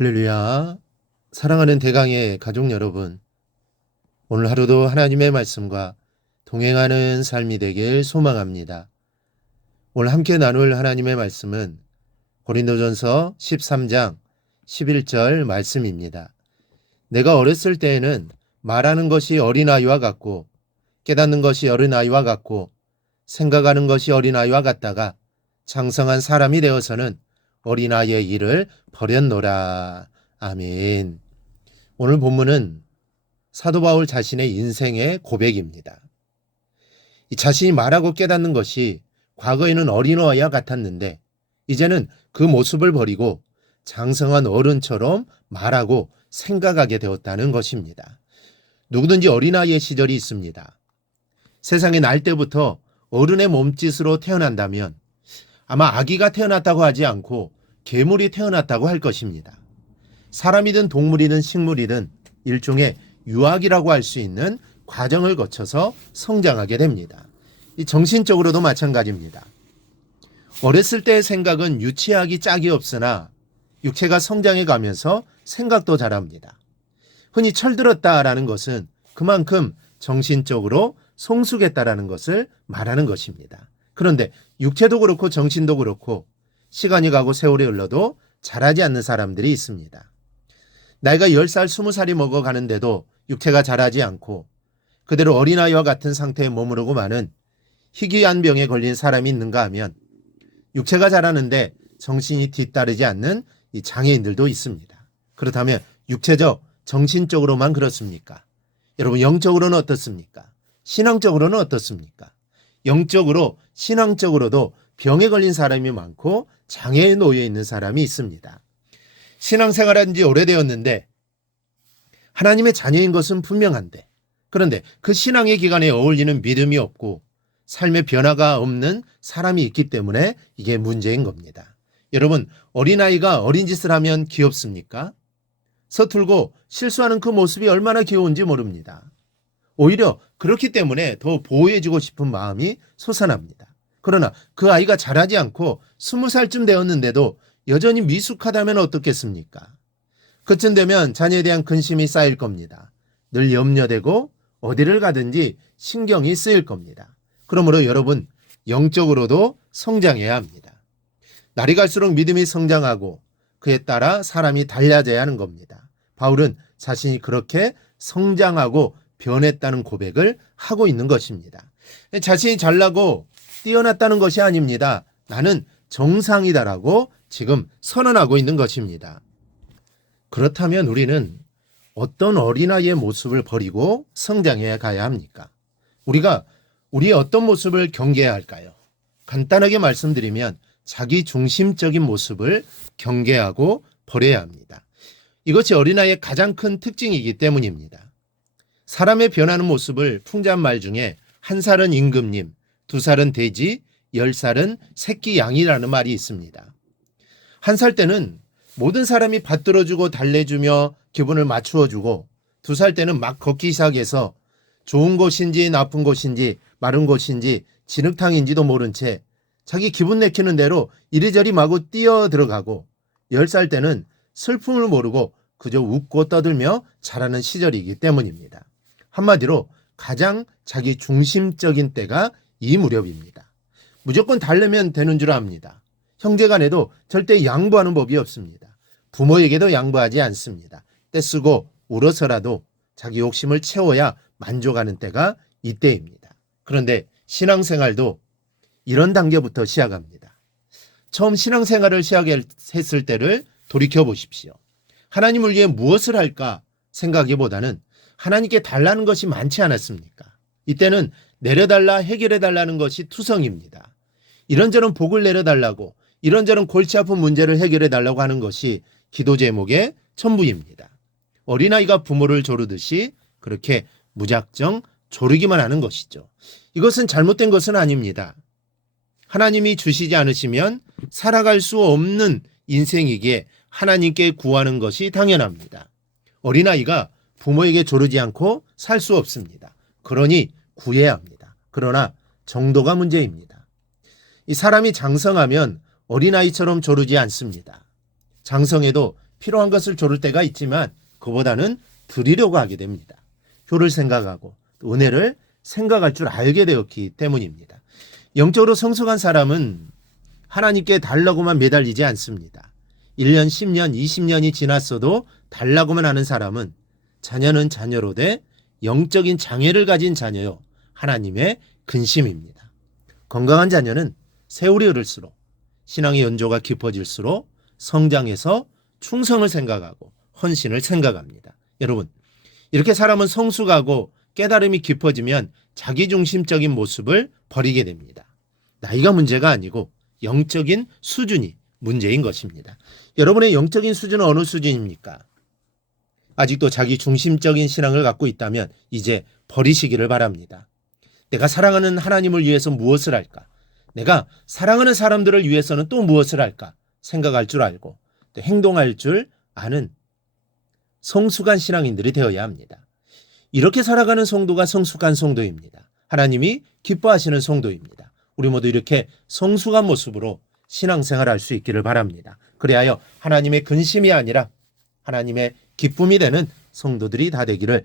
할렐루야. 사랑하는 대강의 가족 여러분. 오늘 하루도 하나님의 말씀과 동행하는 삶이 되길 소망합니다. 오늘 함께 나눌 하나님의 말씀은 고린도전서 13장 11절 말씀입니다. 내가 어렸을 때에는 말하는 것이 어린아이와 같고 깨닫는 것이 어린아이와 같고 생각하는 것이 어린아이와 같다가 장성한 사람이 되어서는 어린아이의 일을 버렸노라. 아멘. 오늘 본문은 사도 바울 자신의 인생의 고백입니다. 이 자신이 말하고 깨닫는 것이 과거에는 어린아이와 같았는데 이제는 그 모습을 버리고 장성한 어른처럼 말하고 생각하게 되었다는 것입니다. 누구든지 어린아이의 시절이 있습니다. 세상에 날 때부터 어른의 몸짓으로 태어난다면 아마 아기가 태어났다고 하지 않고 괴물이 태어났다고 할 것입니다. 사람이든 동물이든 식물이든 일종의 유학이라고 할 수 있는 과정을 거쳐서 성장하게 됩니다. 이 정신적으로도 마찬가지입니다. 어렸을 때의 생각은 유치하기 짝이 없으나 육체가 성장해 가면서 생각도 자랍니다. 흔히 철들었다라는 것은 그만큼 정신적으로 성숙했다라는 것을 말하는 것입니다. 그런데 육체도 그렇고 정신도 그렇고 시간이 가고 세월이 흘러도 자라지 않는 사람들이 있습니다. 나이가 10살, 20살이 먹어가는데도 육체가 자라지 않고 그대로 어린아이와 같은 상태에 머무르고 마는 희귀한 병에 걸린 사람이 있는가 하면 육체가 자라는데 정신이 뒤따르지 않는 이 장애인들도 있습니다. 그렇다면 육체적, 정신적으로만 그렇습니까? 여러분 영적으로는 어떻습니까? 신앙적으로는 어떻습니까? 영적으로, 신앙적으로도 병에 걸린 사람이 많고 장애에 놓여 있는 사람이 있습니다. 신앙생활한 지 오래되었는데 하나님의 자녀인 것은 분명한데 그런데 그 신앙의 기간에 어울리는 믿음이 없고 삶의 변화가 없는 사람이 있기 때문에 이게 문제인 겁니다. 여러분, 어린아이가 어린 짓을 하면 귀엽습니까? 서툴고 실수하는 그 모습이 얼마나 귀여운지 모릅니다. 오히려 그렇기 때문에 더 보호해주고 싶은 마음이 솟아납니다. 그러나 그 아이가 자라지 않고 스무 살쯤 되었는데도 여전히 미숙하다면 어떻겠습니까? 그쯤 되면 자녀에 대한 근심이 쌓일 겁니다. 늘 염려되고 어디를 가든지 신경이 쓰일 겁니다. 그러므로 여러분, 영적으로도 성장해야 합니다. 날이 갈수록 믿음이 성장하고 그에 따라 사람이 달라져야 하는 겁니다. 바울은 자신이 그렇게 성장하고 변했다는 고백을 하고 있는 것입니다. 자신이 잘나고 뛰어났다는 것이 아닙니다. 나는 정상이다라고 지금 선언하고 있는 것입니다. 그렇다면 우리는 어떤 어린아이의 모습을 버리고 성장해 가야 합니까? 우리가 우리의 어떤 모습을 경계해야 할까요? 간단하게 말씀드리면 자기 중심적인 모습을 경계하고 버려야 합니다. 이것이 어린아이의 가장 큰 특징이기 때문입니다. 사람의 변하는 모습을 풍자한 말 중에 한 살은 임금님, 두 살은 돼지, 열 살은 새끼 양이라는 말이 있습니다. 한 살 때는 모든 사람이 받들어주고 달래주며 기분을 맞추어주고 두 살 때는 막 걷기 시작해서 좋은 곳인지 나쁜 곳인지 마른 곳인지 진흙탕인지도 모른 채 자기 기분 내키는 대로 이리저리 마구 뛰어 들어가고 열 살 때는 슬픔을 모르고 그저 웃고 떠들며 자라는 시절이기 때문입니다. 한마디로 가장 자기 중심적인 때가 이 무렵입니다. 무조건 달래면 되는 줄 압니다. 형제간에도 절대 양보하는 법이 없습니다. 부모에게도 양보하지 않습니다. 떼쓰고 울어서라도 자기 욕심을 채워야 만족하는 때가 이때입니다. 그런데 신앙생활도 이런 단계부터 시작합니다. 처음 신앙생활을 시작했을 때를 돌이켜 보십시오. 하나님을 위해 무엇을 할까 생각하기보다는 하나님께 달라는 것이 많지 않았습니까? 이때는 내려달라 해결해달라는 것이 투성입니다. 이런저런 복을 내려달라고 이런저런 골치 아픈 문제를 해결해달라고 하는 것이 기도 제목의 전부입니다. 어린아이가 부모를 조르듯이 그렇게 무작정 조르기만 하는 것이죠. 이것은 잘못된 것은 아닙니다. 하나님이 주시지 않으시면 살아갈 수 없는 인생이기에 하나님께 구하는 것이 당연합니다. 어린아이가 부모에게 조르지 않고 살 수 없습니다. 그러니 구해야 합니다. 그러나 정도가 문제입니다. 이 사람이 장성하면 어린아이처럼 조르지 않습니다. 장성에도 필요한 것을 조를 때가 있지만 그보다는 드리려고 하게 됩니다. 효를 생각하고 또 은혜를 생각할 줄 알게 되었기 때문입니다. 영적으로 성숙한 사람은 하나님께 달라고만 매달리지 않습니다. 1년, 10년, 20년이 지났어도 달라고만 하는 사람은 자녀는 자녀로 돼 영적인 장애를 가진 자녀요. 하나님의 근심입니다. 건강한 자녀는 세월이 흐를수록 신앙의 연조가 깊어질수록 성장해서 충성을 생각하고 헌신을 생각합니다. 여러분, 이렇게 사람은 성숙하고 깨달음이 깊어지면 자기중심적인 모습을 버리게 됩니다. 나이가 문제가 아니고 영적인 수준이 문제인 것입니다. 여러분의 영적인 수준은 어느 수준입니까? 아직도 자기 중심적인 신앙을 갖고 있다면 이제 버리시기를 바랍니다. 내가 사랑하는 하나님을 위해서 무엇을 할까? 내가 사랑하는 사람들을 위해서는 또 무엇을 할까? 생각할 줄 알고 또 행동할 줄 아는 성숙한 신앙인들이 되어야 합니다. 이렇게 살아가는 성도가 성숙한 성도입니다. 하나님이 기뻐하시는 성도입니다. 우리 모두 이렇게 성숙한 모습으로 신앙생활할 수 있기를 바랍니다. 그리하여 하나님의 근심이 아니라 하나님의 기쁨이 되는 성도들이 다 되기를